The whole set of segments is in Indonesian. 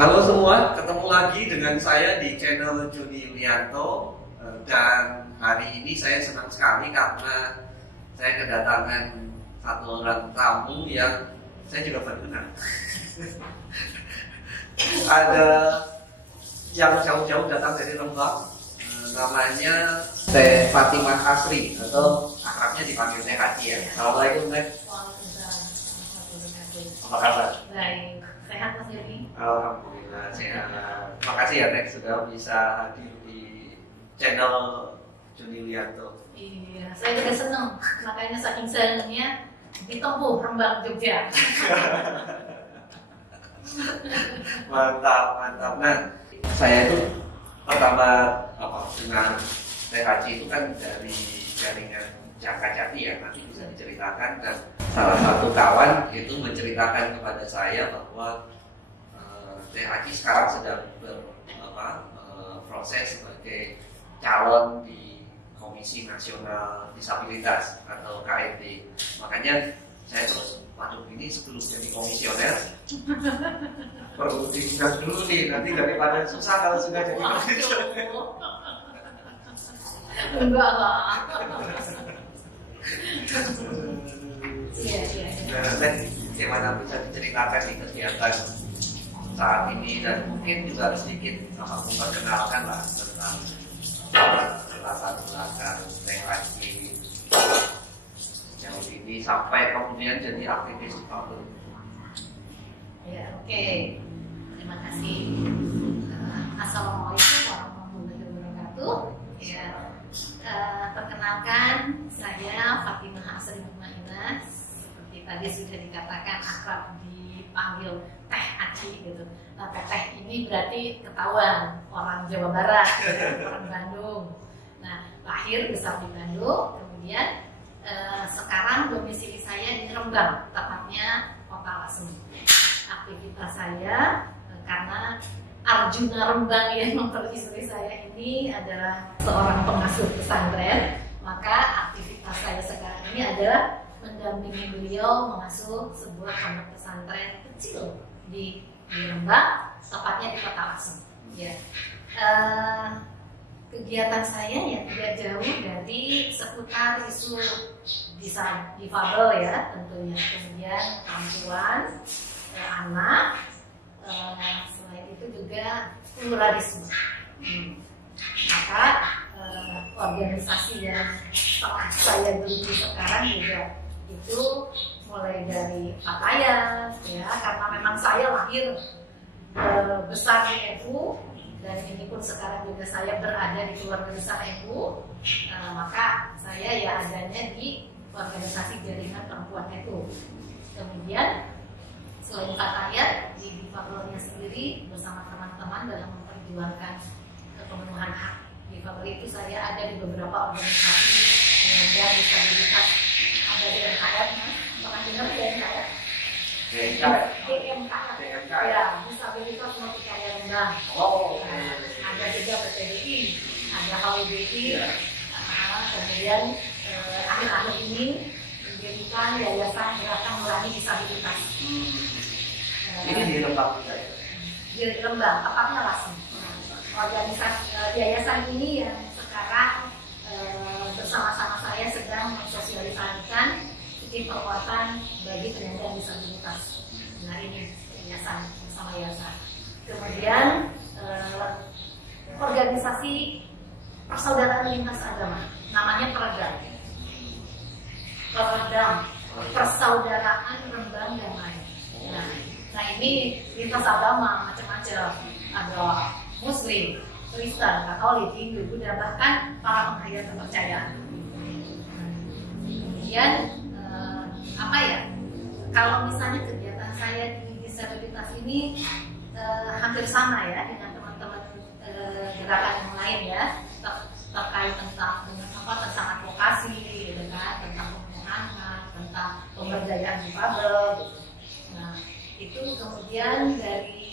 Halo semua, ketemu lagi dengan saya di channel Joni Yulianto. Dan hari ini saya senang sekali karena saya kedatangan satu orang tamu yang saya juga baru kenal. Ada yang jauh-jauh datang dari Rembang, namanya Teh Fatimah Asri atau akrabnya dipanggil Teh Haji ya. Assalamualaikum Teh. Apa kabar? Baik, sehat Mas Joni? Alhamdulillah sehat. Terima kasih ya Teh sudah bisa hadir di channel Joni Yulianto. Iya, saya juga senang. Makanya saking senangnya ditempuh Rembang Jogja. Mantap, mantap. Nah, saya itu pertama dengan Teh Haji itu kan dari jaringan Jangka Jati ya, nanti bisa diceritakan. Dan salah satu kawan itu menceritakan kepada saya bahwa Teh Haji sekarang sedang berproses sebagai calon di Komisi Nasional Disabilitas atau KND. Makanya saya terus, waduh ini sebelum jadi komisioner perlu digas dulu nih, nanti daripada susah kalau sudah jadi komisioner. Enggak lah. Iya. Nah, gimana bisa diceritakan di kegiatan saat ini dan mungkin juga sedikit memperkenalkan lah tentang latar belakang Teh Haji jauh ini sampai kemudian jadi aktivis di Papua. Ya, oke. Terima kasih. Assalamualaikum warahmatullahi wabarakatuh. Ya, perkenalkan saya Fatimah Asri Mumainah. Seperti tadi sudah dikatakan akrab dipanggil Teh Haji gitu. Teh ini berarti ketahuan orang Jawa Barat, orang Bandung. Nah, lahir besar di Bandung, kemudian sekarang domisili saya di Rembang, tepatnya Kota Lasem. Aktivitas saya karena Arjuna Rembang yang memperistri saya ini adalah seorang pengasuh pesantren, maka aktivitas saya sekarang ini adalah mendampingi beliau mengasuh sebuah pondok pesantren kecil di Rembang, tepatnya di Kota Lasem. Ya. Kegiatan saya ya tidak jauh dari seputar isu difabel ya tentunya, kemudian perempuan, anak, selain itu juga pluralisme. Maka organisasi yang saya geluti sekarang juga itu mulai dari pakaian ya, karena memang saya lahir besar di NU dan ini pun sekarang juga saya berada di keluarga besar NU, maka saya ya adanya di organisasi jaringan perempuan NU. Kemudian selain pakaian, di difabelnya sendiri bersama teman-teman dalam memperjuangkan pemenuhan hak difabel itu saya ada di beberapa organisasi penyandang disabilitas. Ada DMKF, pernah dengar DMKF? DMKF ya, disabilitas multikarya Rembang. Ada juga PTDI, ada HWBI, kemudian akhir-akhir ini mendirikan Yayasan Gerakan Melayani Disabilitas. Ini di Rembang juga ya? Di Rembang, tepatnya Lasem. Organisasi yayasan ini yang sekarang bersama-sama saya sedang mensosialisasikan sistem penguatan bagi penyandang disabilitas. Nah ini yayasan bersama yayasan. Kemudian organisasi persaudaraan lintas agama, namanya Peredam. Persaudaraan Rembang Damai. Nah ini lintas agama macam-macam, ada Muslim, Kristen, Katolik, Hindu, Buddha, bahkan para penghayat kepercayaan. Kemudian kalau misalnya kegiatan saya di disabilitas ini hampir sama ya dengan teman-teman gerakan yang lain ya, terkait tentang advokasi, gitu kan, tentang pemenuhan hak, tentang pemberdayaan difabel. Gitu. Nah itu kemudian dari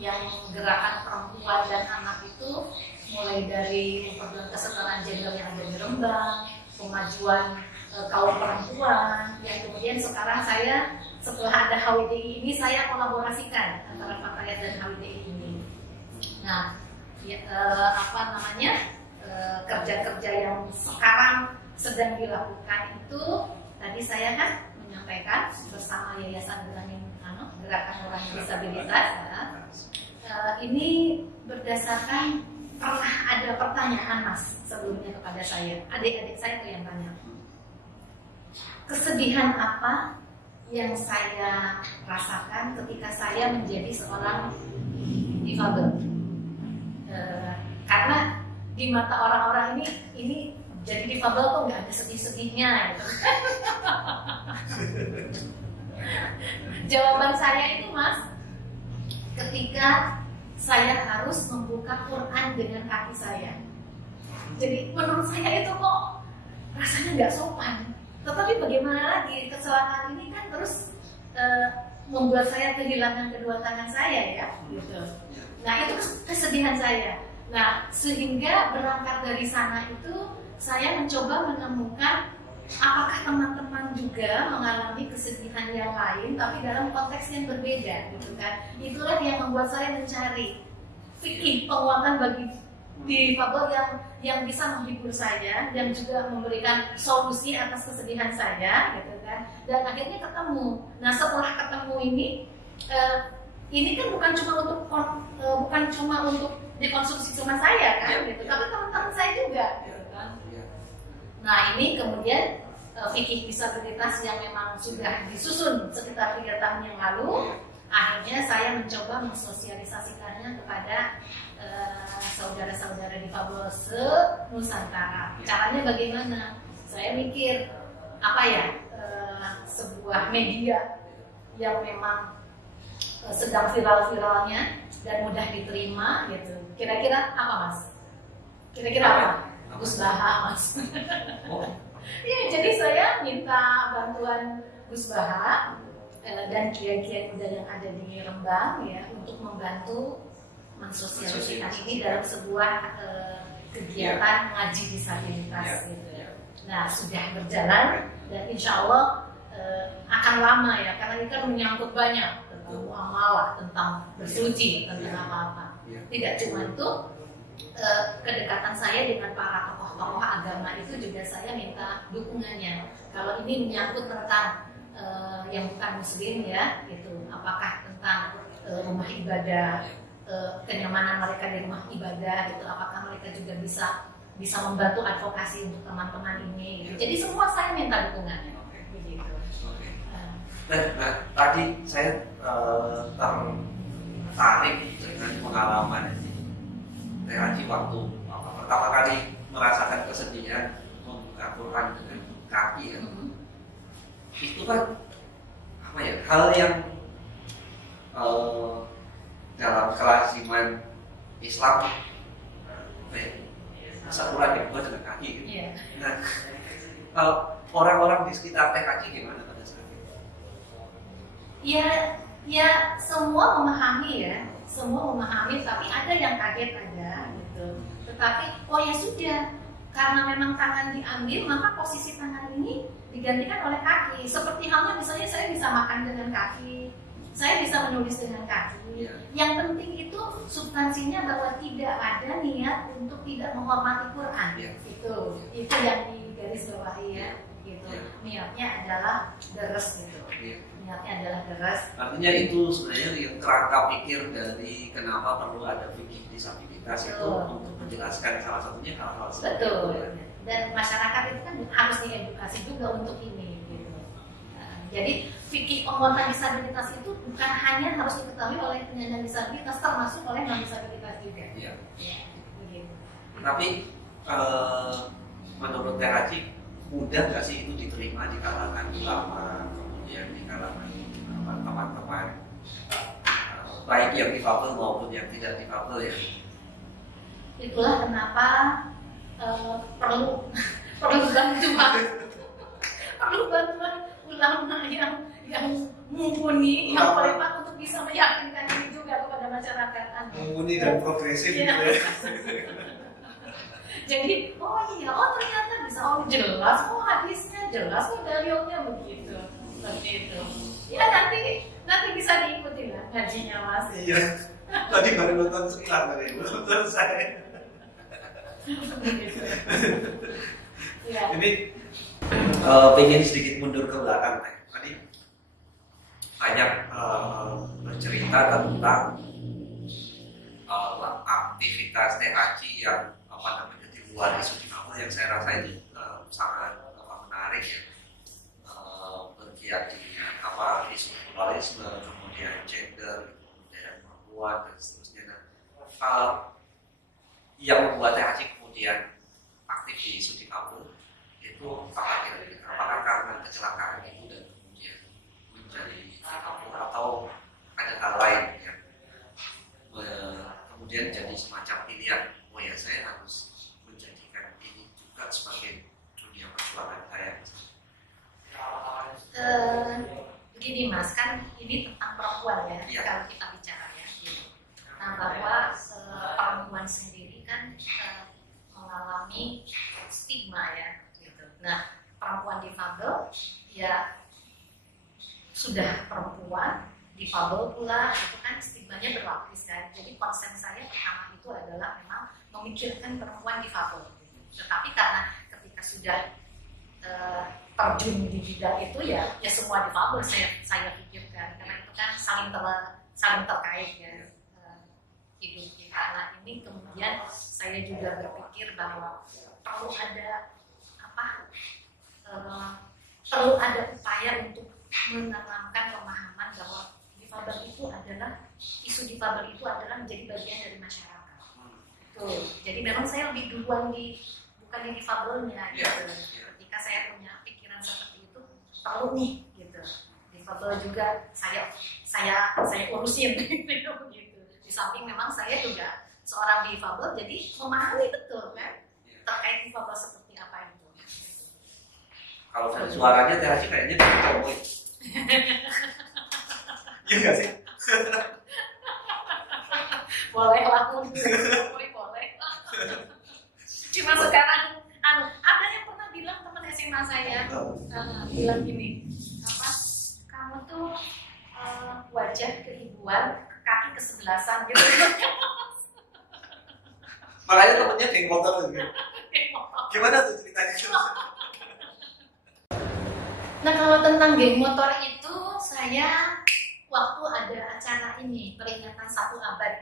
yang gerakan perempuan dan anak itu mulai dari memperjuangkan kesetaraan gender yang ada di Rembang, kemajuan kaum perempuan, yang kemudian sekarang saya setelah ada HWDI ini saya kolaborasikan antara Fatayat dan HWDI ini. Nah, kerja-kerja yang sekarang sedang dilakukan itu tadi saya kan menyampaikan bersama Yayasan Gerakan Orang Disabilitas. Ini berdasarkan pernah ada pertanyaan Mas sebelumnya kepada saya, adik-adik saya tuh yang tanya, kesedihan apa yang saya rasakan ketika saya menjadi seorang difabel. Karena di mata orang-orang ini jadi difabel tuh nggak ada sedih-sedihnya gitu. Jawaban saya itu Mas, ketika saya harus membuka Quran dengan kaki saya. Jadi menurut saya itu kok rasanya nggak sopan. Tetapi bagaimana lagi, kecelakaan ini kan terus membuat saya kehilangan kedua tangan saya ya, gitu. Nah itu kesedihan saya. Nah sehingga berangkat dari sana itu saya mencoba menemukan apakah teman-teman juga mengalami kesedihan yang lain, tapi dalam konteks yang berbeda, gitu kan? Itulah yang membuat saya mencari fikih penguatan bagi difabel yang bisa menghibur saya dan juga memberikan solusi atas kesedihan saya, gitu kan? Dan akhirnya ketemu. Nah setelah ketemu ini kan bukan cuma untuk dikonsumsi cuma saya kan, gitu. Tapi teman-teman saya juga, gitu kan? Nah ini kemudian fikih disabilitas yang memang sudah disusun sekitar 3 tahun yang lalu, akhirnya saya mencoba mensosialisasikannya kepada saudara-saudara difabel se-Nusantara. Caranya bagaimana? Saya mikir sebuah media yang memang sedang viral-viralnya dan mudah diterima gitu. Kira-kira apa Mas? Kira-kira apa? Gus Baha Mas. Ya, jadi saya minta bantuan Gus Baha dan kiai-kiai muda yang ada di Rembang ya untuk membantu mensosialisasikan ini dalam sebuah kegiatan ngaji disabilitas gitu. Nah sudah berjalan dan insya Allah akan lama ya, karena ini kan menyangkut banyak tentang muamalah, tentang bersuci, tentang apa-apa. Tidak cuma itu, kedekatan saya dengan para tokoh-tokoh agama itu juga saya minta dukungannya. Kalau ini menyangkut tentang yang bukan muslim ya, gitu. Apakah tentang rumah ibadah, kenyamanan mereka di rumah ibadah, gitu. Apakah mereka juga bisa membantu advokasi untuk teman-teman ini? Gitu. Jadi semua saya minta dukungannya. Begitu. Nah, tadi saya tertarik dengan pengalaman Haji waktu pertama kali merasakan kesedihan membuka Quran dengan kaki ya. Itu kan hal yang dalam kelaziman Islam masa Quran dibuat dengan kaki gitu. Nah, orang-orang di sekitar TKJ gimana pada saat itu? Ya semua memahami ya, semua memahami, tapi ada yang kaget ada gitu. Tetapi ya sudah, karena memang tangan diambil, maka posisi tangan ini digantikan oleh kaki. Seperti halnya misalnya saya bisa makan dengan kaki, saya bisa menulis dengan kaki. Yang penting itu substansinya bahwa tidak ada niat untuk tidak menghormati Quran. Itu yang digarisbawahi ya. Gitu. Niatnya adalah deres gitu. Niatnya adalah deres. Artinya itu sebenarnya yang kerangka pikir dari kenapa perlu ada fikih disabilitas itu untuk menjelaskan salah satunya hal-hal seperti itu. Dan masyarakat itu kan harus diedukasi juga untuk ini. Gitu. Jadi fikih penguatan disabilitas itu bukan hanya harus diketahui oleh penyandang disabilitas, termasuk oleh non disabilitas juga. Begitu. Tapi menurut Teh Haji, mudah nggak sih itu diterima di kalangan ulama, kemudian di kalangan teman-teman baik yang difabel maupun yang tidak difabel ya? Itulah kenapa perlu bantuan ulama yang mumpuni, yang hebat untuk bisa meyakinkan ini juga kepada masyarakat. Mumpuni dan progresif gitu ya. Jadi, ternyata bisa, jelas, hadisnya jelas kok dalilnya begitu, seperti itu. Ya nanti bisa diikuti lah ngajinya Mas. Iya. Tadi baru nonton sekilas tadi, belum selesai. Ya. Ini pengen sedikit mundur ke belakang Teh. Tadi banyak bercerita tentang aktivitas THC yang di luar isu dinamo yang saya rasa ini sangat menarik ya. Bergiat di isu pluralisme, kemudian gender, kemudian perempuan dan seterusnya. Yang membuat THC kemudian aktif di isu dinamo itu apa kira-kira? Apakah karena kecelakaan itu dan kemudian menjadi dinamo atau ada hal lain yang kemudian jadi semacam pilihan, oh ya saya harus menjadikan ini juga sebagai dunia perjuangan saya. Begini Mas, kan ini tentang perempuan ya, Iya. kalau kita bicara ya. Nah bahwa perempuan sendiri kan mengalami stigma ya, gitu. Nah perempuan difabel ya sudah perempuan difabel pula itu kan stigmanya berlapis kan. Jadi konsen saya pertama itu adalah memang memikirkan perempuan difabel. Tetapi karena ketika sudah terjun di bidang itu ya semua difabel saya pikirkan karena itu kan saling terkait ya hidup kita. Nah ini kemudian saya juga berpikir bahwa perlu ada upaya untuk menanamkan pemahaman bahwa difabel itu adalah isu difabel itu adalah menjadi bagian dari masyarakat. Tuh, jadi memang saya lebih duluan bukan di difabelnya gitu. Ketika saya punya pikiran seperti itu perlu nih gitu. Difabel juga saya urusin gitu. Di samping memang saya juga seorang difabel jadi memahami betul kan terkait difabel seperti apa itu. Kalau dari suaranya THC kayaknya dicomoin. Iya nggak sih? Boleh lah, boleh. Cuma sekarang ada yang pernah bilang teman SMA saya bilang gini, kamu tuh wajah keibuan, kaki kesebelasan gitu. Makanya temennya geng motor gitu. Gimana tuh ceritanya? Nah kalau tentang geng motor itu saya waktu ada acara ini peringatan 1 abad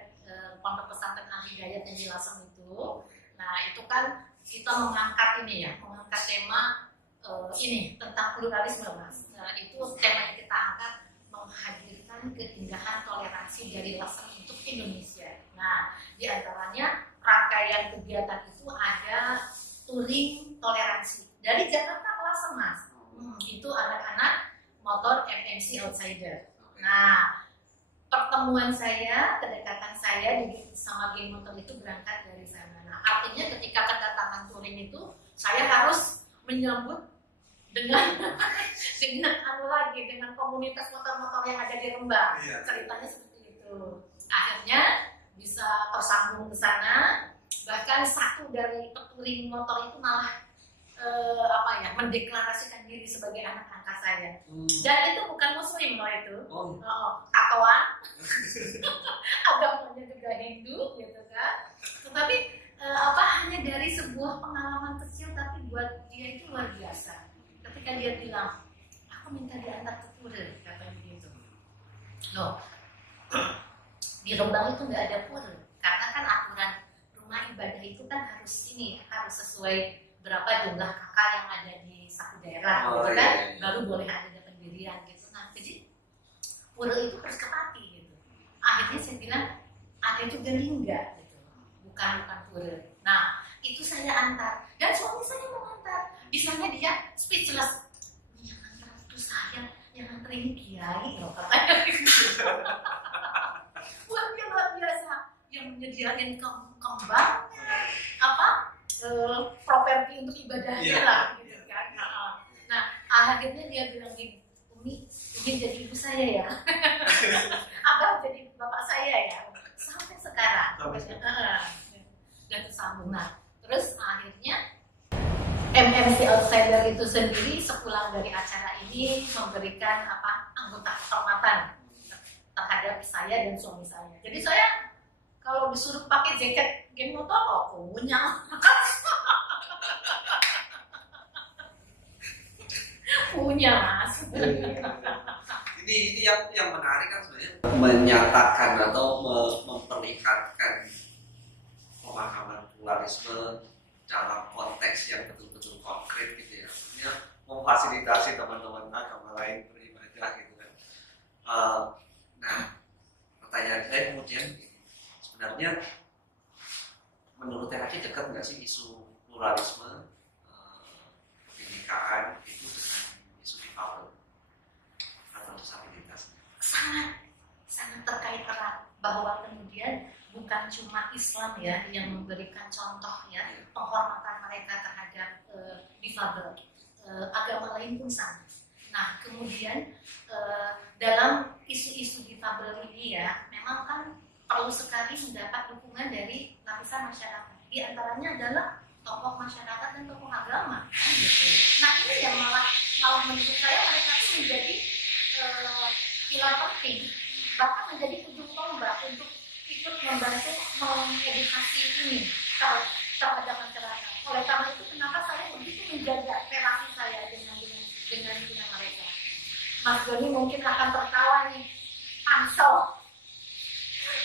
Pondok Pesantren Al Hidayat yang di Lasem itu. Nah itu kan kita mengangkat tema ini tentang pluralisme Mas. Nah itu tema yang kita angkat menghadirkan keindahan toleransi dari Lasem untuk Indonesia. Nah di antaranya rangkaian kegiatan itu ada touring toleransi dari Jakarta ke Lasem Mas. Itu anak-anak motor MMC Outsider. Nah, pertemuan saya, kedekatan saya sama geng motor itu berangkat dari sana. Nah, artinya ketika kedatangan touring itu, saya harus menyambut dengan dengan komunitas motor-motor yang ada di Rembang. Ceritanya seperti itu. Akhirnya bisa tersambung ke sana. Bahkan satu dari touring motor itu malah mendeklarasikan diri sebagai anak angkat saya. Dan itu bukan muslim loh itu. Tatoan. Agamanya juga Hindu gitu kan. Tetapi hanya dari sebuah pengalaman kecil tapi buat dia itu luar biasa. Ketika dia bilang, aku minta diantar ke pura, katanya begitu. Loh, di Rembang itu nggak ada pura. Karena kan aturan rumah ibadah itu kan harus sesuai berapa jumlah kakak yang ada di satu daerah gitu kan, baru boleh ada pendirian gitu. Nah jadi pura itu harus kepati gitu. Akhirnya saya bilang ada juga lingga gitu, bukan pura. Nah itu saya antar dan suami saya mau antar. Di sana dia speechless. Yang antar itu saya, yang antar ini kiai loh katanya gitu. Wah dia luar biasa, yang menyediakan kembang properti untuk ibadahnya lah gitu kan. Nah akhirnya dia bilang gini, Umi jadi ibu saya ya. Abah jadi bapak saya ya. Sampai sekarang dan tersambung. Nah terus akhirnya MMC Outsider itu sendiri sepulang dari acara ini memberikan anggota kehormatan terhadap saya dan suami saya. Jadi saya kalau disuruh pakai jaket geng motor, punya. Punya mas. Ini yang menarik kan sebenarnya menyatakan atau memperlihatkan pemahaman pluralisme dalam konteks yang betul-betul konkret gitu ya. Maksudnya memfasilitasi teman-teman agama lain beribadah gitu kan. Nah, pertanyaan saya kemudian sebenarnya menurut THC dekat nggak sih isu pluralisme kebinekaan itu dengan isu difabel atau disabilitas? Sangat terkait erat, bahwa kemudian bukan cuma Islam ya yang memberikan contoh ya penghormatan mereka terhadap difabel, agama lain pun sama. Nah kemudian dalam isu-isu difabel ini ya memang kan perlu sekali mendapat dukungan dari lapisan masyarakat. Di antaranya adalah tokoh masyarakat dan tokoh agama, kan gitu. Nah ini yang malah menurut saya mereka itu menjadi pilar penting, bahkan menjadi ujung tombak untuk ikut membantu mengedukasi ini terhadap masyarakat. Oleh karena itu kenapa saya begitu menjaga relasi saya dengan mereka. Mas Doni mungkin akan tertawa nih,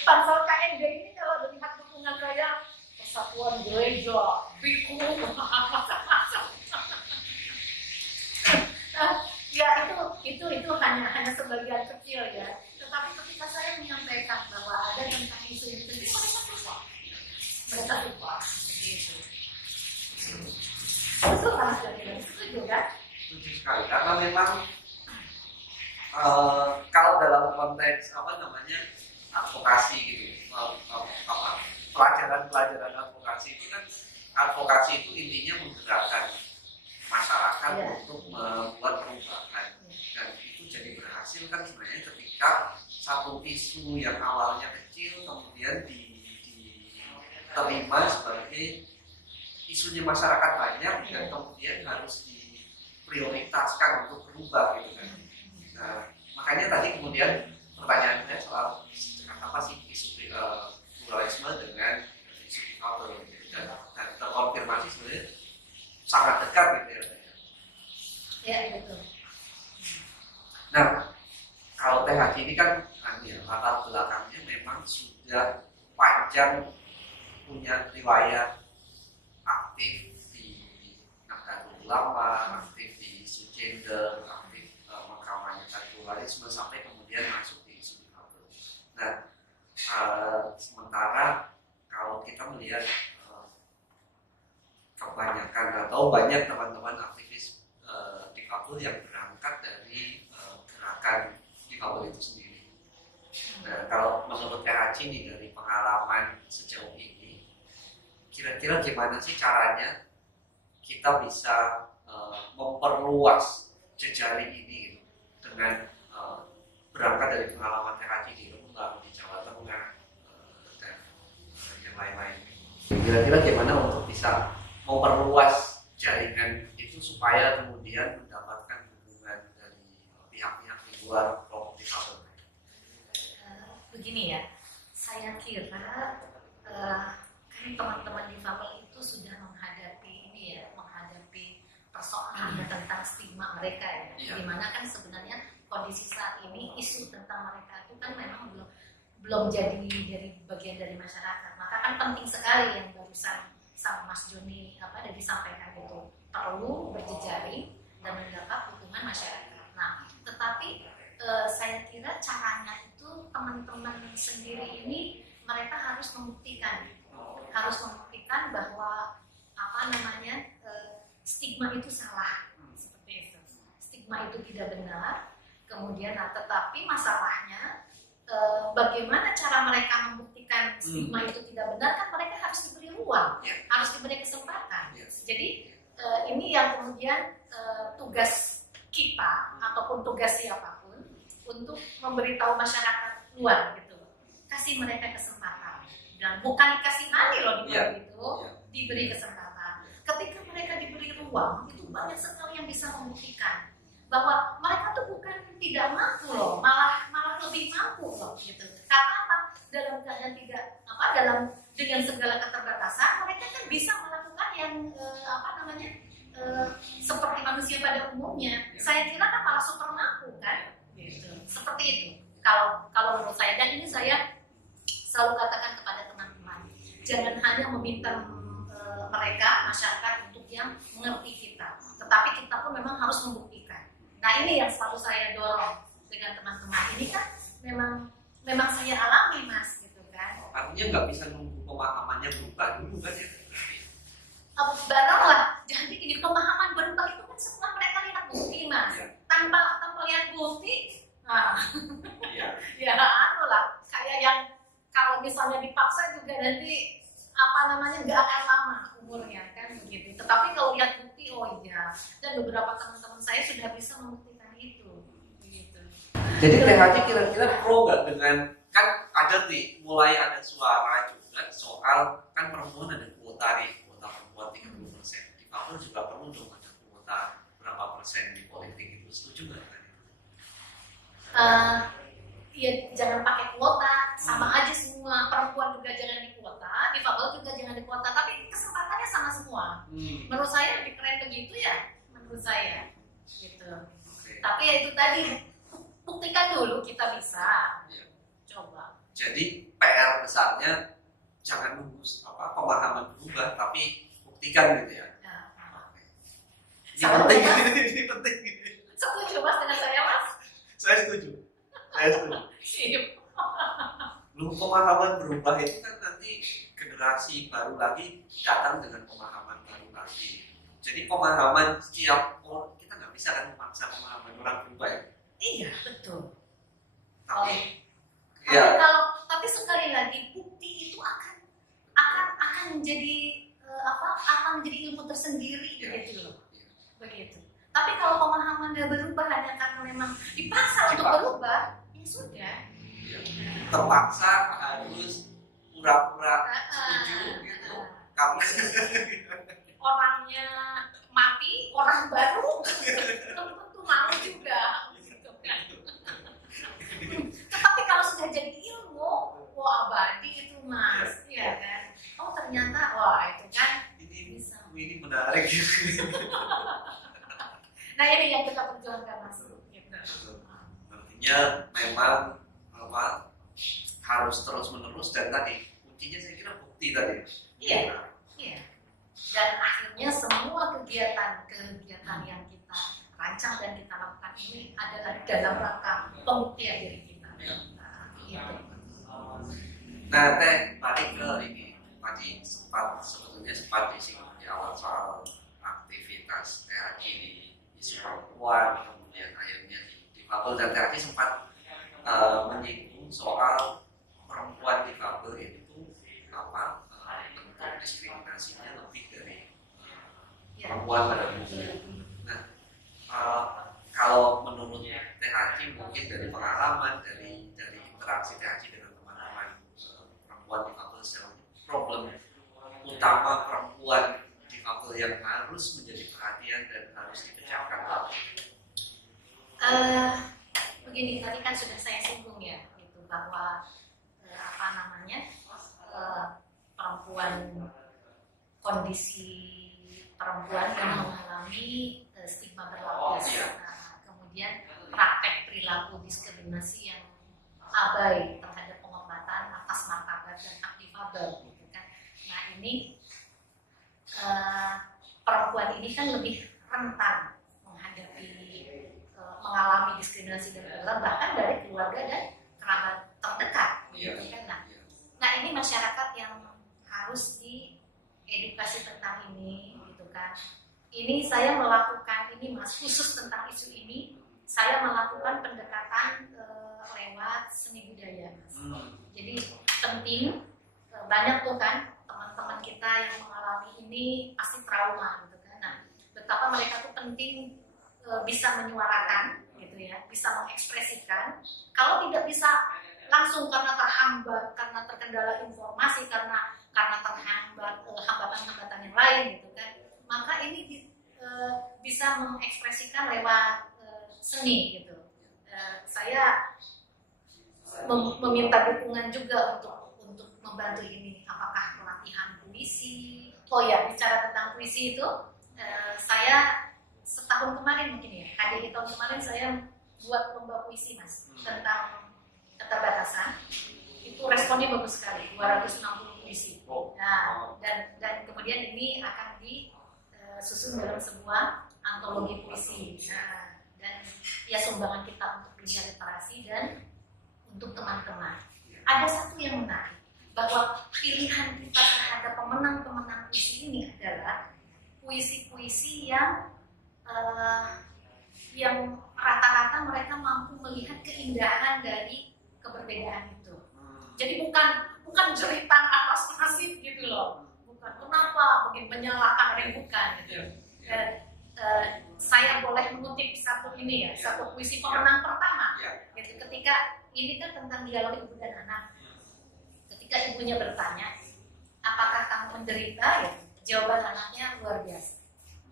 pansel KND ini kalau melihat dukungan saya persatuan gereja, biku, ya itu hanya sebagian kecil ya. Tetapi ketika saya menyampaikan bahwa ada tentang isu ini, mereka lupa, seperti itu. Betul kan, setuju kan? Setuju sekali, karena memang kalau dalam konteks advokasi gitu, pelajaran advokasi itu kan, advokasi itu intinya menggerakkan masyarakat untuk membuat perubahan, dan itu jadi berhasil kan sebenarnya ketika satu isu yang awalnya kecil kemudian diterima sebagai isunya masyarakat banyak dan kemudian harus diprioritaskan untuk berubah gitu kan. Nah, makanya tadi kemudian pertanyaannya soal apa sih isu pluralisme dengan isu difabel gitu, dan terkonfirmasi sebenarnya sangat dekat gitu ya. Ya betul. Nah, kalau THC ini kan latar belakangnya memang sudah panjang, punya riwayat aktif di Nahdlatul Ulama, aktif di isu gender, aktif mengkampanyekan pluralisme sampai kemudian masuk di isu difabel. Nah, sementara kalau kita melihat kebanyakan atau banyak teman-teman aktivis difabel yang berangkat dari gerakan difabel itu sendiri. Nah, kalau menurut THC ini dari pengalaman sejauh ini, kira-kira gimana sih caranya kita bisa memperluas jejaring ini gitu, dengan berangkat dari pengalaman THC di Rembang, di Jawa Tengah, dan yang lain-lain. Kira-kira gimana untuk bisa memperluas jaringan itu supaya kemudian mendapatkan dukungan dari pihak-pihak di luar kelompok difabel? Begini ya, saya kira kan teman-teman difabel itu sudah menghadapi persoalan tentang stigma mereka ya. Dimana kan sebenarnya kondisi saat ini isu tentang mereka itu kan memang belum jadi bagian dari masyarakat. Maka kan penting sekali yang barusan sama Mas Joni disampaikan itu, perlu berjejaring dan mendapat dukungan masyarakat. Nah, tetapi saya kira caranya itu teman-teman sendiri ini mereka harus membuktikan bahwa stigma itu salah, seperti itu. Stigma itu tidak benar. Kemudian, tetapi masalahnya bagaimana cara mereka membuktikan stigma itu tidak benar, kan mereka harus diberi ruang, harus diberi kesempatan. Jadi ini yang kemudian tugas kita ataupun tugas siapapun untuk memberitahu masyarakat luar gitu, kasih mereka kesempatan, dan bukan dikasih money loh itu, diberi kesempatan. ketika mereka diberi ruang, itu banyak sekali yang bisa membuktikan bahwa mereka tuh bukan tidak mampu loh, malah lebih mampu loh gitu. Karena apa? Dalam keadaan tidak dengan segala keterbatasan, mereka kan bisa melakukan yang seperti manusia pada umumnya. Saya kira kan malah super mampu kan, gitu. Seperti itu. Kalau menurut saya, dan ini saya selalu katakan kepada teman-teman, jangan hanya meminta mereka masyarakat untuk yang mengerti kita, tetapi kita pun memang harus membuktikan. Nah ini yang selalu saya dorong dengan teman-teman. Ini kan memang saya alami mas, gitu kan. Artinya nggak bisa nunggu pemahamannya berubah dulu kan ya? Baranglah, jadi ini pemahaman berubah itu kan setelah mereka lihat bukti mas. Ya. Tanpa lihat bukti, nah, Ya. ya kayak yang kalau misalnya dipaksa juga nanti nggak akan lama umurnya kan begitu. Tetapi kalau lihat bukti, oh iya, dan beberapa teman-teman saya sudah bisa membuktikan itu. Begitu. Jadi THC kira-kira pro nggak dengan, kan ada nih mulai ada suara juga soal kan perempuan ada kuota nih, kuota perempuan 30%. Difabel juga perlu dong ada kuota berapa persen di politik itu, setuju nggak kan? Ya jangan pakai kuota, sama aja semua. Perempuan juga jangan di kuota, difabel juga jangan di kuota, tapi kesempatannya sama semua. Menurut saya lebih keren begitu ya, menurut saya gitu. Okay. Tapi ya itu tadi, buktikan dulu kita bisa. Ya. Coba. Jadi PR besarnya jangan nunggu pemahaman berubah, tapi buktikan gitu ya. Ini penting, ini penting. Setuju mas dengan saya mas? Saya setuju. Pemahaman berubah itu kan nanti generasi baru lagi datang dengan pemahaman baru lagi. Jadi pemahaman setiap orang, kita nggak bisa kan memaksa pemahaman orang berubah ya. Iya betul. Tapi sekali lagi bukti itu akan menjadi akan menjadi ilmu tersendiri gitu loh. Begitu. Tapi kalau pemahaman dia berubah hanya karena memang dipaksa untuk berubah, ya sudah. Terpaksa harus pura-pura setuju gitu. Kamu orangnya mati, orang baru tentu mau juga. Gitu kan. Tetapi kalau sudah jadi ilmu, wah abadi itu mas, ya kan. Oh ternyata, wah itu kan bisa. Ini menarik. Nah ini yang kita perjuangkan mas. Gitu. Artinya memang harus terus menerus, dan tadi kuncinya saya kira bukti tadi. Iya. Dan akhirnya semua kegiatan yang kita rancang dan kita lakukan ini adalah dalam rangka pembuktian diri kita. Nah teh balik ke ini, tadi sebetulnya sempat disinggung di awal soal aktivitas THC di isu perempuan, kemudian akhirnya difabel, dan THC sempat menyinggung soal perempuan difabel itu bentuk diskriminasinya lebih dari perempuan pada umumnya. Nah kalau menurut THC mungkin dari pengalaman dari interaksi THC dengan teman-teman perempuan difabel, problem utama perempuan difabel yang harus menjadi perhatian dan harus dipecahkan. Begini, tadi kan sudah saya singgung ya, gitu bahwa perempuan, kondisi perempuan yang mengalami stigma berlapis, kemudian praktek perilaku diskriminasi yang abai terhadap pengobatan atas martabat dan hak difabel, gitu kan. Nah ini perempuan ini kan lebih rentan mengalami diskriminasi dan penolakan bahkan dari keluarga dan kerabat terdekat, gitu kan. Nah ini masyarakat yang harus diedukasi tentang ini, gitu kan. Ini saya melakukan ini mas, khusus tentang isu ini saya melakukan pendekatan lewat seni budaya mas. Jadi penting, banyak tuh kan teman-teman kita yang mengalami ini pasti trauma, gitu kan. Nah betapa mereka tuh penting bisa menyuarakan, gitu ya, bisa mengekspresikan. Kalau tidak bisa langsung karena terhambat, karena terkendala informasi, karena terhambat hambatan-hambatan yang lain, gitu kan. maka ini bisa mengekspresikan lewat seni gitu. Saya meminta dukungan juga untuk membantu ini, apakah pelatihan puisi. Oh ya, bicara tentang puisi itu, saya setahun kemarin mungkin ya, di tahun kemarin saya buat lomba puisi Mas tentang keterbatasan. Itu responnya bagus sekali, 260 puisi. Nah, dan kemudian ini akan disusun dalam sebuah antologi puisi. Nah, dan ya sumbangan kita untuk dunia literasi dan untuk teman-teman. Ada satu yang menarik, bahwa pilihan kita terhadap pemenang-pemenang puisi ini adalah puisi-puisi yang rata-rata mereka mampu melihat keindahan dari keberbedaan itu. Jadi bukan jeritan atas nasib gitu loh, bukan kenapa mungkin menyalahkan ada yang bukan gitu. Saya boleh mengutip satu ini ya, satu puisi pemenang pertama. Gitu, ketika ini kan tentang dialog ibu dan anak. Ketika ibunya bertanya, apakah kamu menderita? Ya, jawaban anaknya luar biasa.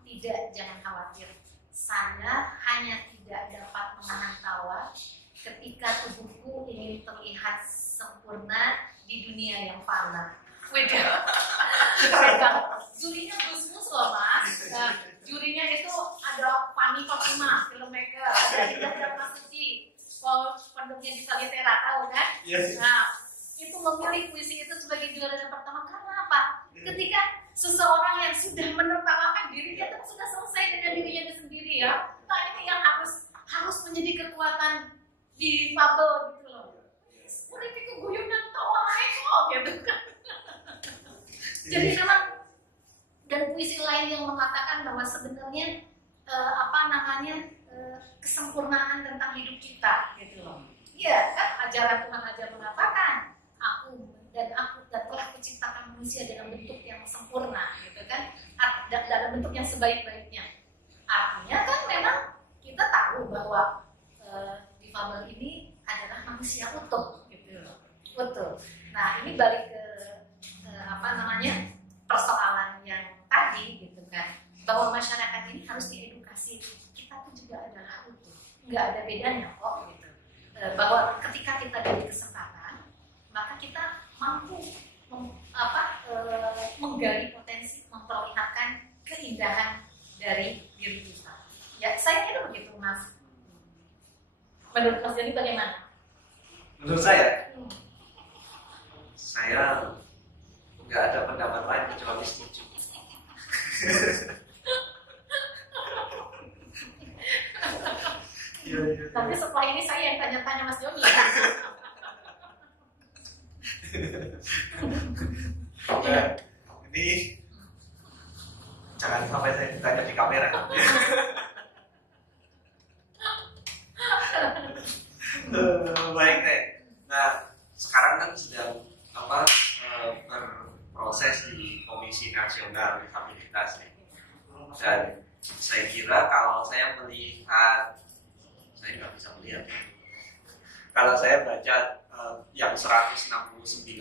Tidak, jangan khawatir. Saya hanya tidak dapat menahan tawa ketika tubuhku ingin terlihat sempurna di dunia yang fana. Weda. Jurinya Gusmus loh Mas. Nah, jurinya itu ada Fanny Fatima, filmmaker, ada Ida Dharmasuci, penduknya di Salitera, tahu kan? Yes. Nah, itu memilih puisi itu sebagai juara pertama karena apa? Ketika seseorang yang sudah menertawakan dirinya itu sudah selesai dengan dirinya sendiri ya. Nah, ini yang harus menjadi kekuatan di fabel gitu loh. Udah itu guyunan tawa kok gitu kan. Jadi memang dan puisi lain yang mengatakan bahwa sebenarnya kesempurnaan tentang hidup kita gitu loh. Iya kan, ajaran Tuhan aja mengatakan aku telah menciptakan manusia dalam bentuk yang sempurna gitu kan, dalam bentuk yang sebaik-baiknya. Artinya kan memang kita tahu bahwa difabel ini adalah manusia utuh gitu loh. Betul. Nah, ini balik ke persoalan yang tadi gitu kan, bahwa masyarakat ini harus diedukasi. Kita tuh juga adalah utuh, nggak ada bedanya kok gitu. Bahwa ketika kita diberi kesempatan, maka kita mampu menggali potensi, memperlihatkan keindahan dari diri kita. Ya, saya kira begitu Mas. Menurut Mas Joni bagaimana? Menurut saya nggak ada pendapat lain kecuali setuju. Tapi setelah ini saya yang tanya-tanya Mas Joni. Nah, ini jangan sampai saya ditanya di kamera. Baik deh. Nah, sekarang kan sedang berproses di Komisi Nasional Disabilitas nih. Dan saya kira kalau saya melihat, saya nggak bisa melihat. Kalau saya baca yang 169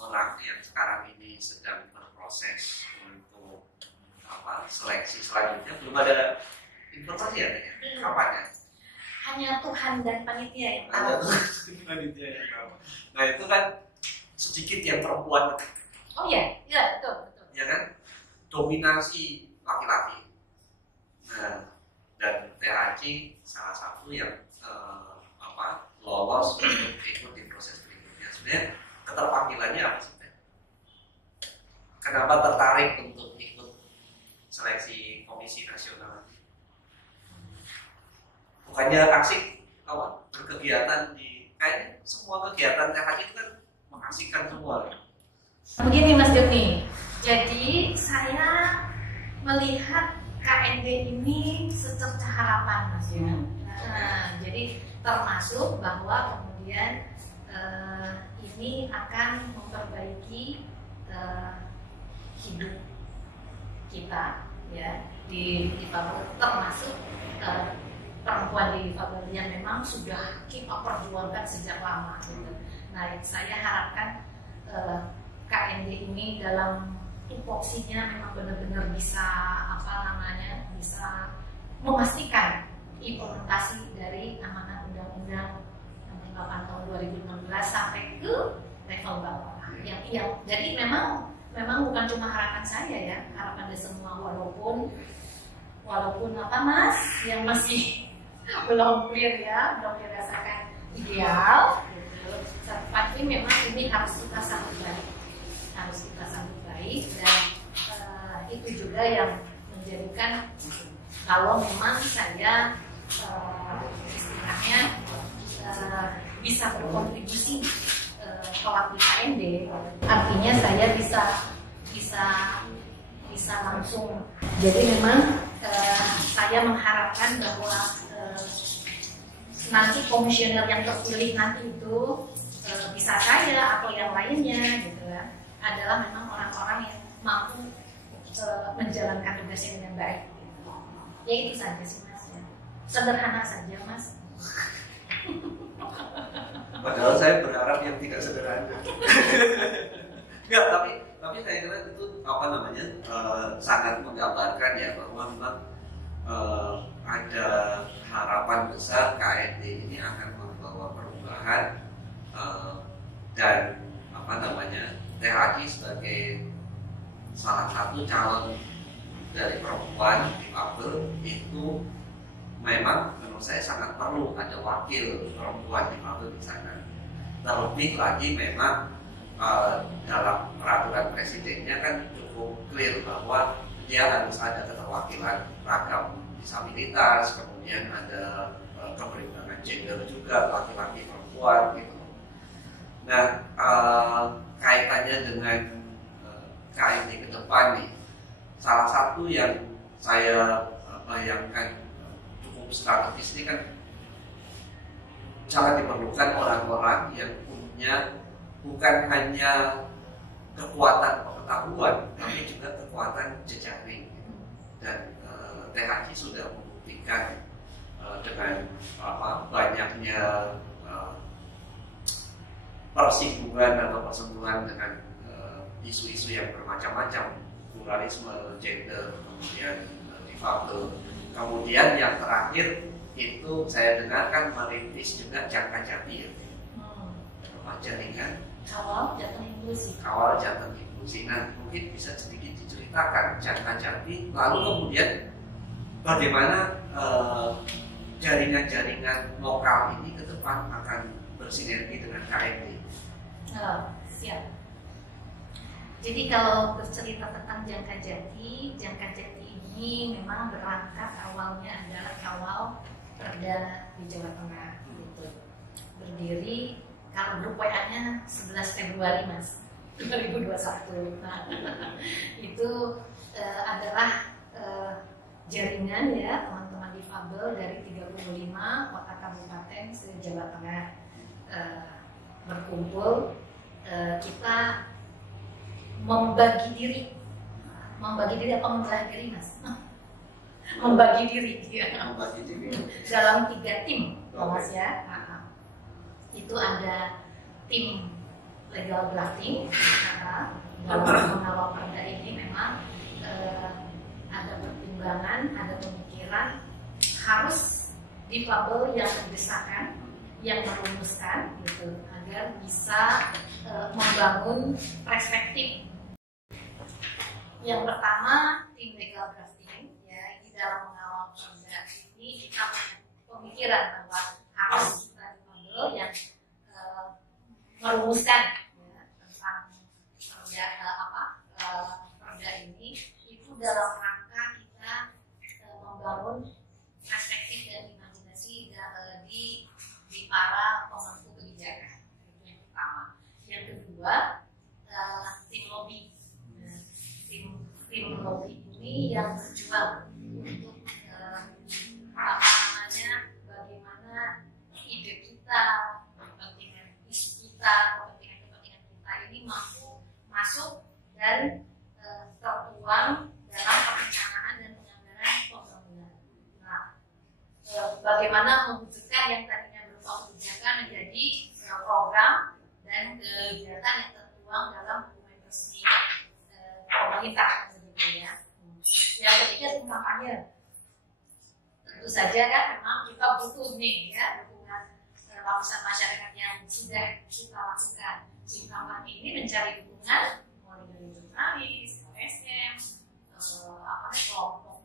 orang yang sekarang ini sedang berproses untuk seleksi selanjutnya, belum ada informasi ya kapan ya? Hanya Tuhan dan panitia yang tahu. Nah, itu kan sedikit yang perempuan. Oh iya, betul. Ya kan? Dominasi laki-laki. Nah, dan THC salah satu yang lolos untuk ikut di proses berikutnya. Sebenarnya keterpanggilannya apa sih? Kenapa tertarik untuk ikut seleksi Komisi Nasional? Bukannya asik berkegiatan di kayaknya semua kegiatan THC itu kan mengasihkan semua. Begini Mas Joni, jadi saya melihat KND ini secerca harapan Mas Joni. Nah, jadi termasuk bahwa kemudian ini akan memperbaiki hidup kita ya di difabel, termasuk perempuan di difabel yang memang sudah kita perjuangkan sejak lama gitu. Nah, saya harapkan KND ini dalam tupoksinya memang benar-benar bisa bisa memastikan implementasi dari amanat Undang-Undang Nomor 8 Tahun 2016 sampai ke level bawah. Jadi memang bukan cuma harapan saya ya, harapan dari semua, walaupun apa Mas yang masih belum clear ya, belum dirasakan ideal gitu. Tapi memang ini harus kita sambut baik, dan itu juga yang menjadikan kalau memang saya istilahnya bisa berkontribusi pelaku KMD, artinya saya bisa langsung. Jadi memang saya mengharapkan bahwa nanti komisioner yang terpilih nanti itu bisa saya atau yang lainnya gitu ya, adalah memang orang-orang yang mampu menjalankan tugasnya dengan baik. Ya itu saja sih Mas ya. Sederhana saja Mas. Padahal saya berharap yang tidak sederhana. Enggak, tapi saya kira itu sangat menggambarkan ya bahwa memang ada harapan besar KMD ini akan membawa perubahan, dan THQ sebagai salah satu calon dari perempuan difabel itu memang menurut saya sangat perlu ada wakil perempuan difabel di sana. Terlebih lagi memang dalam peraturan presidennya kan cukup clear bahwa dia harus ada keterwakilan ragam disabilitas, kemudian ada keberimbangan gender juga, laki-laki perempuan gitu. Nah, kaitannya dengan KMD ke depan nih, salah satu yang saya bayangkan cukup strategis ini kan sangat diperlukan orang-orang yang punya bukan hanya kekuatan pengetahuan, tapi juga kekuatan jejaring. Dan THQ sudah membuktikan dengan banyaknya persinggungan atau persentuhan dengan isu-isu yang bermacam-macam, pluralisme, gender, kemudian difabel. Kemudian yang terakhir itu saya dengarkan merintis juga Jangka Jati ya. Jaringan Kawal Jateng Inklusi. Nah, mungkin bisa sedikit diceritakan Jangka Jati, lalu kemudian bagaimana jaringan-jaringan lokal ini ke depan akan bersinergi dengan KMD. Siap. Jadi kalau bercerita tentang Jangka Jati ini memang berangkat awalnya adalah kawal perda di Jawa Tengah gitu. Berdiri, kalau grup WA-nya 11 Februari Mas 2021. Nah, itu adalah jaringan ya teman-teman difabel dari 35 kota kabupaten se-Jawa Tengah berkumpul. Kita membagi diri atau membelah diri Mas? Membagi diri dalam 3 tim Mas ya. Itu ada tim legal drafting, dalam mengawal perda ini memang ada pertimbangan, ada pemikiran harus difabel yang mendesakan, yang merumuskan gitu, agar bisa membangun perspektif. Yang pertama tim legal drafting ya, ini dalam mengawal perda ini kita pemikiran bahwa harus yang merumuskan ya, tentang perda ini itu dalam rangka kita membangun perspektif dan imajinasi di para pemangku kebijakan. Itu yang pertama. Yang kedua tim lobby. Tim lobby ini yang berjuang untuk bagaimana ide kita, kepentingan isu kita, kepentingan kita ini mampu masuk dan tertuang dalam perencanaan dan penganggaran pembangunan. Nah, bagaimana mewujudkan yang tadinya berupa kebijakan menjadi program dan kegiatan yang tertuang dalam dokumen resmi wanita begitu ya. Yang ketiga tim kampanye. Tentu saja kan memang kita butuh nih ya dukungan lapisan masyarakat yang sudah kita lakukan. Tim kampanye ini mencari dukungan mulai dari jurnalis, LSM, kelompok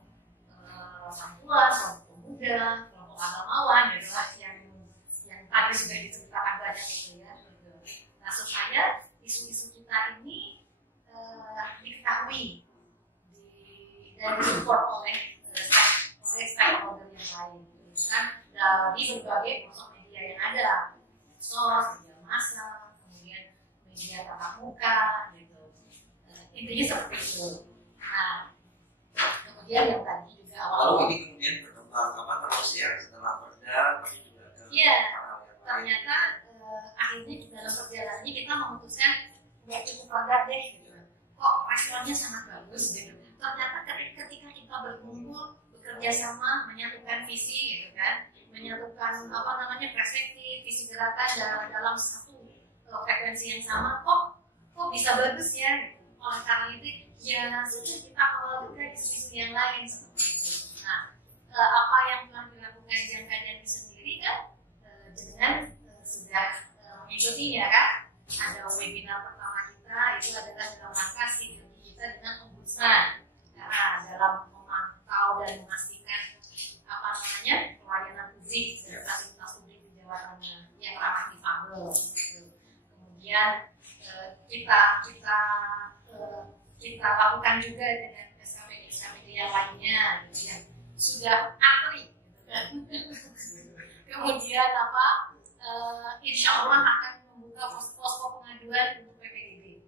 perempuan, kelompok pemuda, kelompok agamawan, gitu lah yang tadi sudah diceritakan banyak itu ya. Nah supaya isu-isu kita ini diketahui dan disupport oleh stakeholder yang lain, kan dari berbagai sosok media yang ada, medsos, media massa, kemudian media tatap muka, gitu. Intinya seperti itu. Nah, kemudian yang tadi juga lalu ini kemudian berkembang terus ya setelah Perda, tapi juga ada iya, ternyata akhirnya dalam perjalanannya kita memutuskan nggak cukup Perda deh, gitu. Kok responnya sangat bagus, gitu. Ternyata ketika kita berkumpul bekerja sama menyatukan visi gitu kan, menyatukan perspektif visi gerakan dalam satu frekuensi yang sama, kok bisa bagus ya gitu. Oleh karena itu ya sudah kita kawal juga isu-isu yang lain seperti itu. Nah apa yang telah dilakukan Jangkajati sendiri kan dengan sudah mengikutinya kan, ada webinar pertama kita itu adalah dalam rangka sinergi kita dengan ombudsman. Nah, dalam memantau dan memastikan pelayanan publik dan fasilitas publik di Jawa Tengah yang ramah difabel. Kemudian kita lakukan juga dengan SKPD yang lainnya yang sudah antri. Kemudian insya Allah akan membuka posko pengaduan untuk PPDB.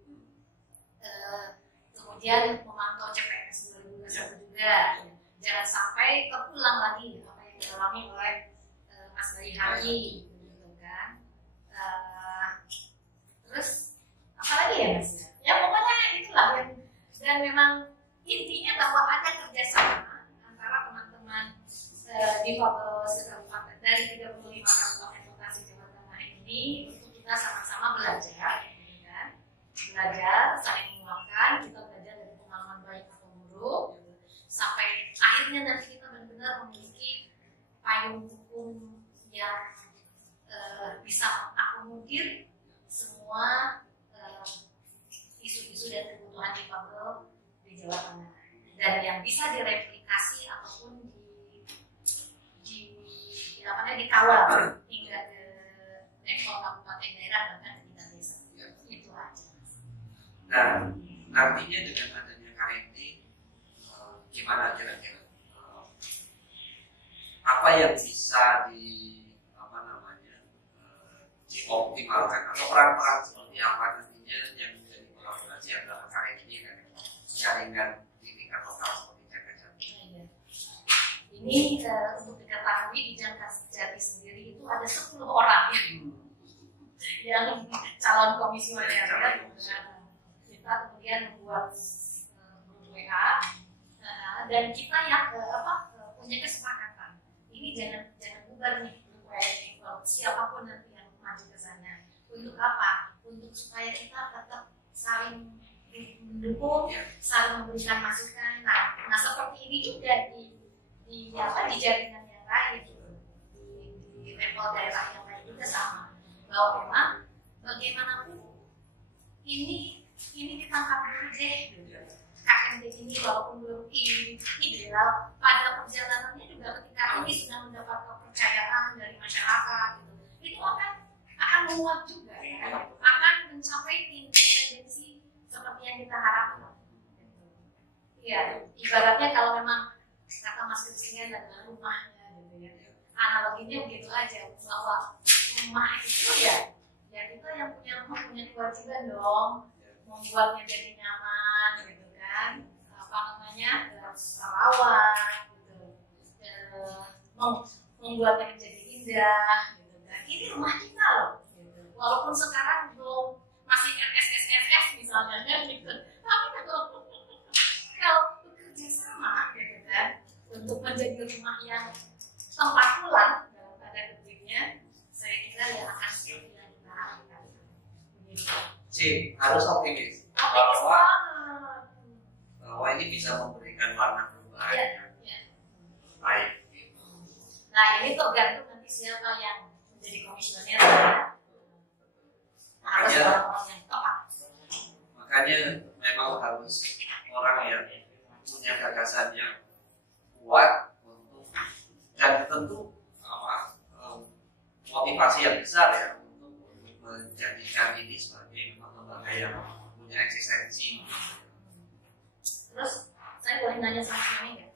Kemudian memantau CPNS 2021 juga, jangan sampai terulang lagi apa yang dialami oleh Mas Bayi Hari, gitu kan. Terus apa lagi ya Mas? Ya pokoknya itulah yang, dan memang intinya bahwa ada kerjasama antara teman-teman difabel sekabupaten dari 35 kabupaten kota Jawa Tengah ini untuk kita sama-sama belajar, kan? Belajar, saling menguatkan, kita belajar dari pengalaman baik atau buruk, sampai akhirnya nanti kita benar-benar memiliki payung hukum yang bisa mengakomodir semua isu-isu dan kebutuhan difabel di Jawa Tengah, dan yang bisa direplikasi ataupun dikawal hingga ke level kabupaten daerah bahkan ke tingkat desa. Itu aja. Nah, nantinya dengan adanya KMT, gimana kira-kira? Apa yang bisa dioptimalkan atau peran-peran seperti apa nantinya yang menjadi kolaborasi antara KMT dan jaringan di tingkat lokal seperti Jangkajati? Ini untuk diketahui di Jangkajati sendiri itu ada 10 orang yang calon komisioner ya. Kita kemudian membuat grup WA dan kita yang punya kesepakatan ini jangan bubar nih grup WA ini, siapapun nanti yang maju ke sana. Untuk apa? Untuk supaya kita tetap saling mendukung, saling memberikan masukan. Nah seperti ini juga di jaringan yang lain, di level daerah yang lain juga sama, bahwa memang bagaimanapun ini ditangkap dulu deh KMT ini, walaupun belum ideal pada perjalanannya juga ketika ini sudah mendapat kepercayaan dari masyarakat itu akan menguat juga ya, akan mencapai independensi seperti yang kita harapkan. Iya, ibaratnya kalau memang kata Mas Christian adalah rumahnya gitu ya. Analoginya begitu aja, bahwa rumah itu ya kita yang punya rumah punya kewajiban dong membuatnya jadi nyaman gitu kan, terawat gitu, membuatnya menjadi indah gitu kan. Ini rumah kita loh gitu. Walaupun sekarang belum masih RSSFF misalnya kan gitu, tapi kalau bekerja sama gitu kan untuk menjadi rumah yang tempat pulang pada detiknya, saya kira ya akan seperti yang kita harapkan. Harus optimis bahwa bisa memberikan warna perubahan yang baik. Nah ini tergantung nanti siapa yang menjadi komisioner ya. Harus orang yang tepat. Makanya memang harus orang yang punya gagasan yang kuat untuk, dan tentu motivasi yang besar ya untuk menjadikan ini sebagai lembaga yang punya eksistensi. Terus saya boleh nanya sama ini nggak?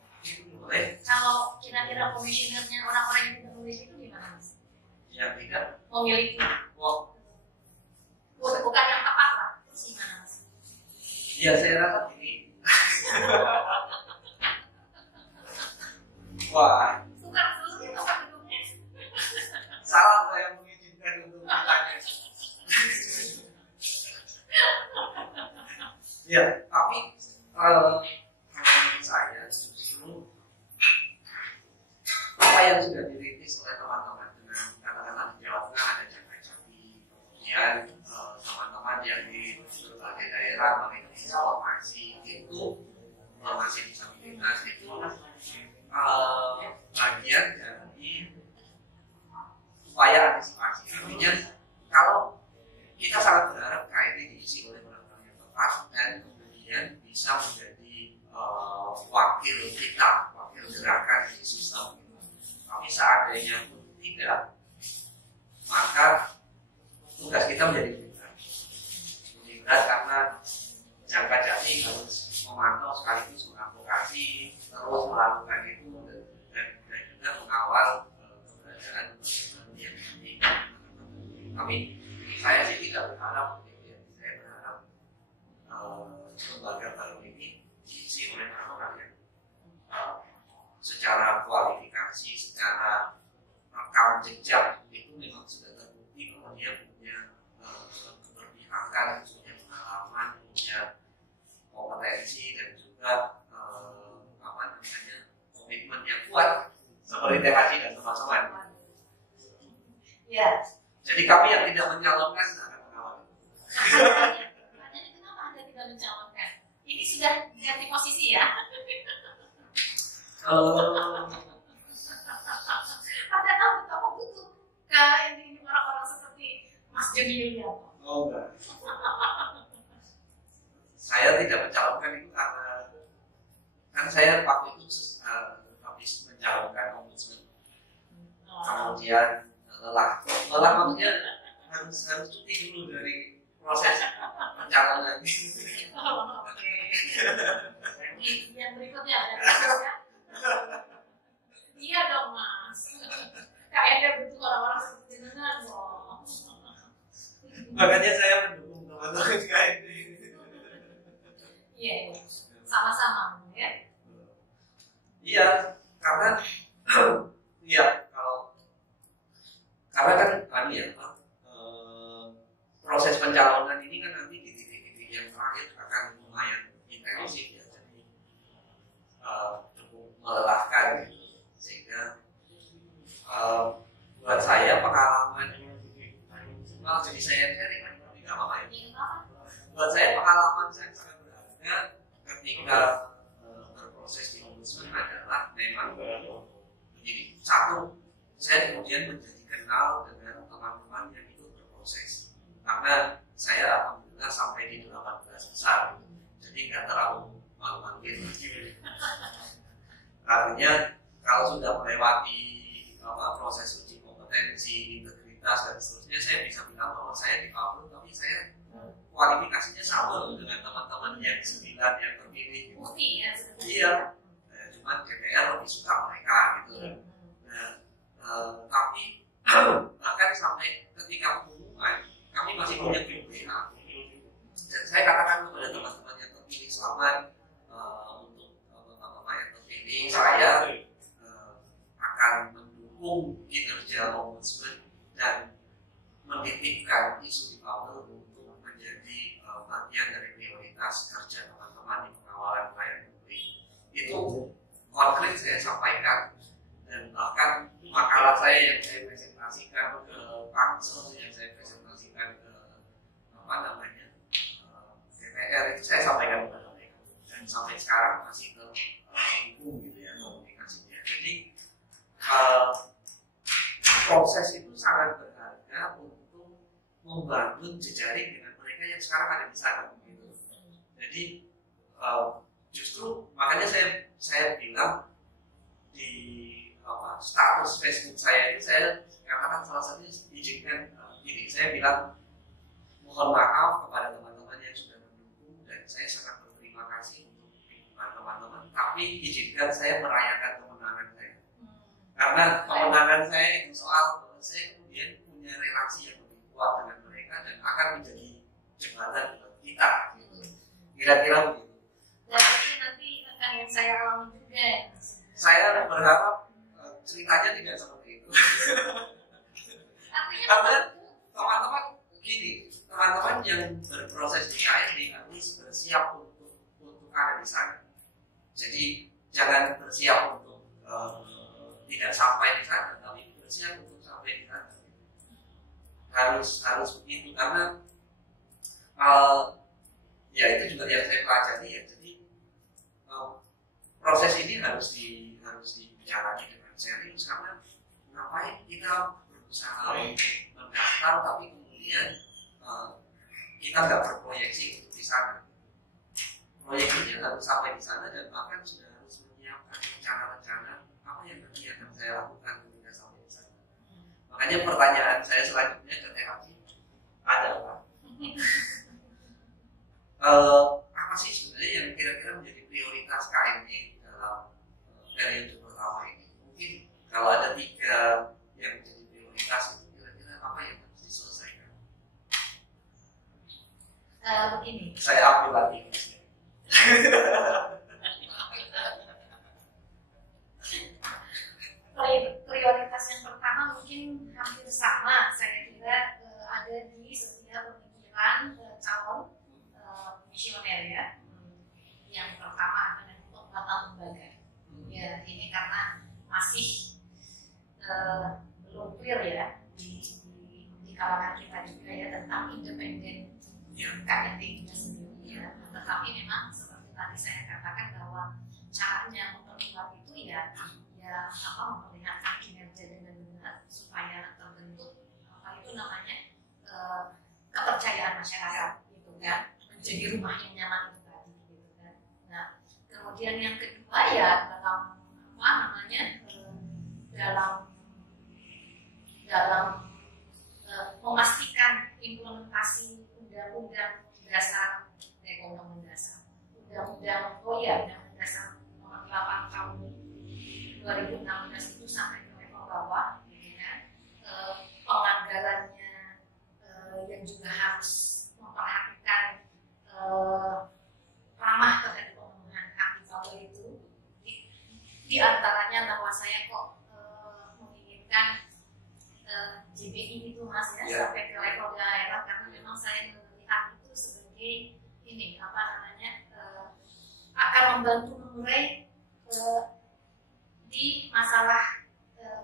Boleh. Kalau kira-kira komisionernya orang-orang yang tidak memiliki itu gimana mas? Yang tidak memiliki. Bukan yang tepat lah. Terus gimana mas? Ya saya rasa gini. Wah. Bukan seluruhnya tempat gedungnya. Salah saya mengizinkan untuk bertanya. Ya, tapi saya justru apa yang sudah dirintis oleh teman-teman dengan katakanlah di Jawa Tengah ada Jati, kemudian teman-teman yang di berbagai daerah memiliki formasi itu formasi disabilitas itu bagian dari upaya antisipasi. Artinya kalau kita sangat berharap KIT diisi oleh orang-orang yang tepat dan kemudian bisa menjadi wakil kita, wakil gerakan di sistem. Tapi seandainya pun tidak, maka tugas kita menjadi berat. Menjadi berat karena jangka jati harus memantau sekaligus mengadvokasi, terus melakukan itu dan juga mengawal keberadaan yang ini. Tapi saya sih tidak berharap, saya berharap lembaga baru ini diisi oleh orang-orang yang secara kualifikasi, secara rekam jejak itu memang sudah terbukti bahwa dia punya keberpihakan, punya pengalaman, punya kompetensi dan juga komitmen yang kuat seperti THC dan teman-teman. Ya. Jadi kami yang tidak mencalonkan akan mengawal. Makanya kenapa Anda tidak mencalonkan? Ini sudah ganti posisi ya? Padahal betapa butuh ke ini orang-orang seperti Mas Joni Yulianto. Oh enggak. Saya tidak mencalonkan itu karena kan saya waktu itu habis mencalonkan ombudsman. Kemudian lelah maksudnya harus cuti dulu dari proses pencalonan. Oke. Yang berikutnya ada ya? Iya dong mas. KRD butuh orang-orang seperti jenengan loh. Makanya saya mendukung teman-teman KRD. Iya, sama-sama ya. Iya, karena iya karena kan proses pencalonan ini kan nanti di titik-titik yang terakhir akan lumayan intensif ya, jadi cukup melelahkan gitu. Sehingga buat saya pengalaman malah jadi saya sharing tapi nggak apa-apa ya. Buat saya pengalaman saya sangat berharga ketika berproses di ombudsman adalah memang begini, satu, saya kemudian menjadi kenal dengan teman-teman yang ikut berproses karena saya alhamdulillah sampai di 18 besar, jadi nggak terlalu malu-maluin. Artinya kalau sudah melewati proses uji kompetensi, integritas dan seterusnya, saya bisa bilang bahwa saya dikabul, tapi saya kualifikasinya sama dengan teman-teman yang 9 yang terpilih. Bukti ya. Iya, cuman DPR lebih suka mereka gitu. Tapi bahkan sampai ketika pengumuman kami masih punya grup WA dan saya katakan kepada teman-teman yang terpilih selamat untuk teman-teman yang terpilih, saya akan mendukung kinerja ombudsman dan menitipkan isu difabel untuk menjadi bagian dari prioritas kerja teman-teman di pengawalan pelayanan publik. Itu konkret saya sampaikan dan bahkan makalah saya yang saya presentasikan ke Pansel, yang saya presentasikan ke DPR itu saya sampaikan kepada mereka dan sampai sekarang masih ke hukum gitu ya komunikasinya. Jadi proses itu sangat berharga untuk membangun jejaring dengan mereka yang sekarang ada di sana gitu. Jadi justru makanya saya bilang di status Facebook saya itu saya katakan salah satunya izinkan ini, saya bilang mohon maaf kepada teman-teman yang sudah mendukung dan saya sangat berterima kasih untuk dukungan teman-teman, tapi izinkan saya merayakan kemenangan saya karena kemenangan saya itu soal saya kemudian punya relasi yang lebih kuat dengan mereka dan akan menjadi jembatan buat kita gitu. Kira-kira begitu. Dan itu nanti akan yang saya alami juga. Saya berharap ceritanya tidak seperti itu. Karena teman-teman gini, teman-teman yang berproses di KMD harus bersiap untuk ada di sana. Jadi jangan bersiap untuk tidak sampai di sana, tapi bersiap untuk sampai di sana. Harus begitu karena ya itu juga yang saya pelajari ya. Jadi proses ini harus dibicarakan dengan serius karena ngapain kita berusaha mendaftar tapi kemudian kita nggak berproyeksi untuk di sana. Proyeksinya harus sampai di sana dan bahkan sudah harus menyiapkan rencana-rencana apa yang nanti akan saya lakukan ketika sampai di sana. Makanya pertanyaan saya selanjutnya ke terapi adalah apa sih sebenarnya yang kira-kira menjadi prioritas KMD dalam periode pertama ini? Mungkin kalau ada 3 yang menjadi prioritas itu kira-kira apa yang harus diselesaikan? Begini. Saya ambil lagi. Prioritas yang pertama mungkin hampir sama saya kira ada di setiap pemikiran calon misioner ya. Yang pertama adalah untuk tata lembaga. Ya ini karena masih belum clear ya di kalangan kita juga ya tentang independen KMD kita sendiri ya. Tetapi memang seperti tadi saya katakan bahwa caranya memperkuat itu ya memperlihatkan kinerja dengan benar supaya terbentuk apa itu namanya kepercayaan masyarakat gitu kan, menjadi rumah yang nyaman itu tadi gitu kan. Nah kemudian yang kedua ya dalam memastikan implementasi undang-undang dasar undang-undang dasar nomor 8 tahun 2016 itu sampai ke level bawah, gitu kan. Penganggarannya yang juga harus memperhatikan ramah terhadap pemenuhan hak difabel itu. Di antaranya bahwa saya kok menginginkan JBI itu mas ya sampai ke level daerah karena memang saya melihat itu sebagai ini akan membantu mengurai di masalah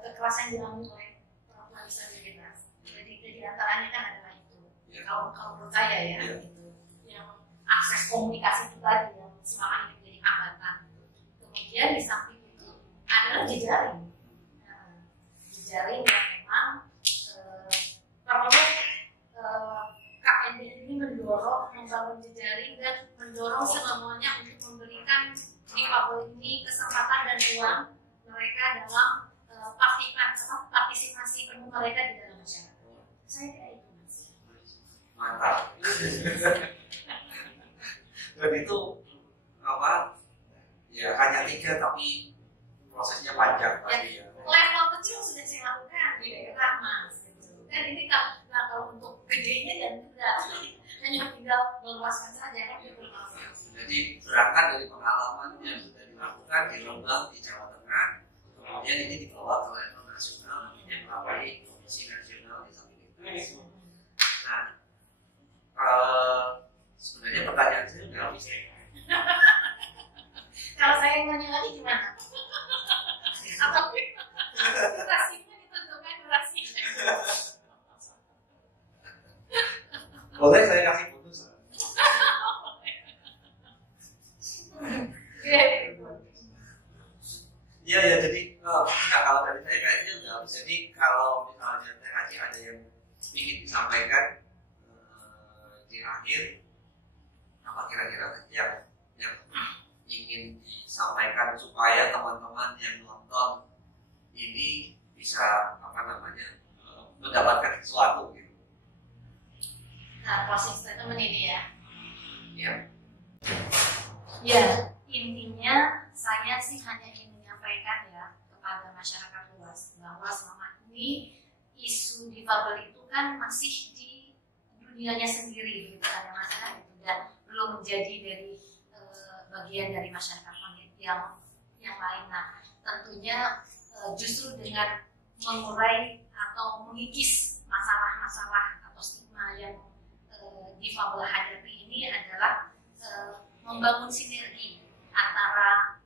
kekerasan yang dialami oleh perempuan disabilitas. Jadi antaranya kan adalah itu. Kalau menurut saya ya itu yang akses komunikasi itu tadi yang selama ini menjadi hambatan. Kemudian di samping itu adalah jejaring yang memang perlu KMD ini membangun jejaring dan mendorong semuanya untuk memberikan difabel ini kesempatan dan ruang mereka dalam partisipasi penuh mereka di dalam masyarakat. Saya kira itu mas. Mantap. Dan itu ya hanya 3 tapi prosesnya panjang tadi ya. Level kecil sudah saya lakukan di daerah mas. Kan ini kalau untuk gedenya dan tidak hanya tinggal meluaskan saja kan gitu. Jadi berangkat dari pengalaman yang sudah dilakukan di Rembang di Jawa Tengah, kemudian ini dibawa ke level nasional, nantinya melalui Komisi Nasional Disabilitas. Nah, sebenarnya pertanyaan saya sudah habis ya. Kalau saya yang nanya lagi gimana? Atau durasinya ditentukan durasinya? Boleh saya kasih putus? disampaikan di akhir, apa kira-kira yang ingin disampaikan supaya teman-teman yang nonton ini bisa mendapatkan sesuatu gitu. Nah, closing statement ini ya. Ya. Ya, intinya saya sih hanya ingin menyampaikan ya kepada masyarakat luas bahwa selama ini isu difabel itu kan masih di dunianya sendiri gitu kan masyarakat itu, dan belum menjadi dari bagian dari masyarakat yang lain. Nah, tentunya justru dengan mengurai atau mengikis masalah-masalah atau stigma yang difabel hadapi ini adalah membangun sinergi antara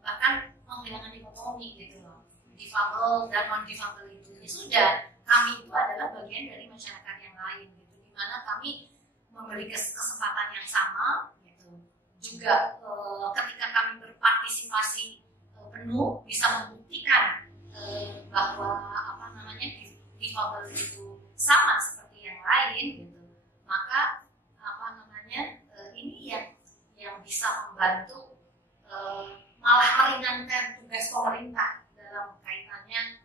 bahkan menghilangkan dikotomi gitu loh, difabel dan non difabel itu. Ya sudah, kami itu adalah bagian dari masyarakat yang lain gitu, di mana kami memberi kesempatan yang sama gitu. Juga ketika kami berpartisipasi penuh bisa membuktikan bahwa difabel itu sama seperti yang lain gitu, maka ini yang bisa membantu malah meringankan tugas pemerintah dalam kaitannya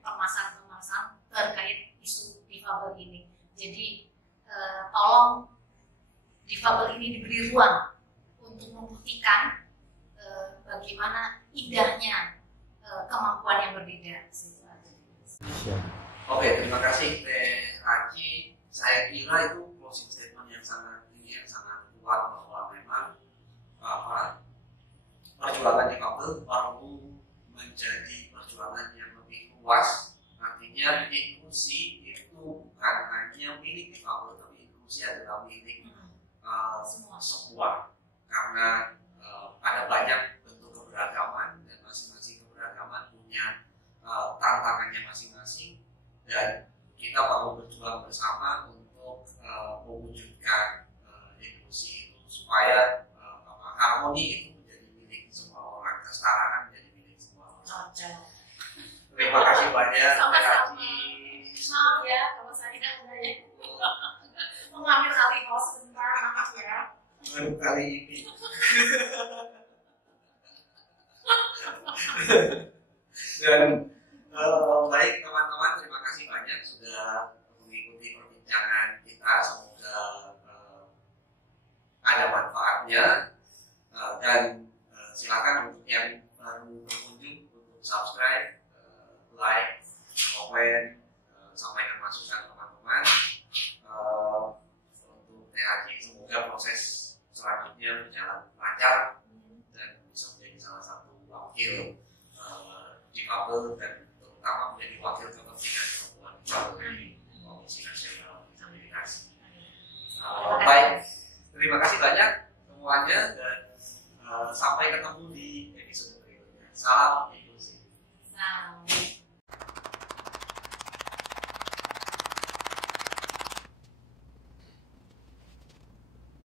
permasalahan-permasalahan terkait isu difabel ini. Jadi tolong difabel ini diberi ruang untuk membuktikan bagaimana indahnya kemampuan yang berbeda. Oke, terima kasih Teh Aci. Saya kira itu closing statement yang sangat kuat bahwa memang perjuangan difabel perlu menjadi perjuangan yang lebih luas. Artinya inklusi itu bukan hanya milik difabel, tapi inklusi adalah milik semua. Karena ada banyak bentuk keberagaman dan masing-masing keberagaman punya tantangannya masing-masing, dan kita perlu berjuang bersama untuk mewujudkan inklusi itu supaya harmoni itu menjadi milik semua orang, kesetaraan menjadi milik semua orang. Terima kasih banyak. Sama-sama. Maaf ya kalau saya mengambil alih host sebentar, maaf ya. Baru kali ini. Dan baik teman-teman, terima kasih banyak sudah mengikuti perbincangan kita. Semoga ada manfaatnya, dan silakan untuk yang baru berkunjung untuk subscribe, like, komen, sampaikan masukan teman-teman. Untuk THC semoga proses selanjutnya berjalan lancar dan bisa menjadi salah satu wakil difabel dan terutama menjadi wakil kepentingan perempuan difabel di Komisi Nasional Disabilitas. Baik, terima kasih banyak semuanya, dan sampai ketemu di episode berikutnya. Salam inklusi.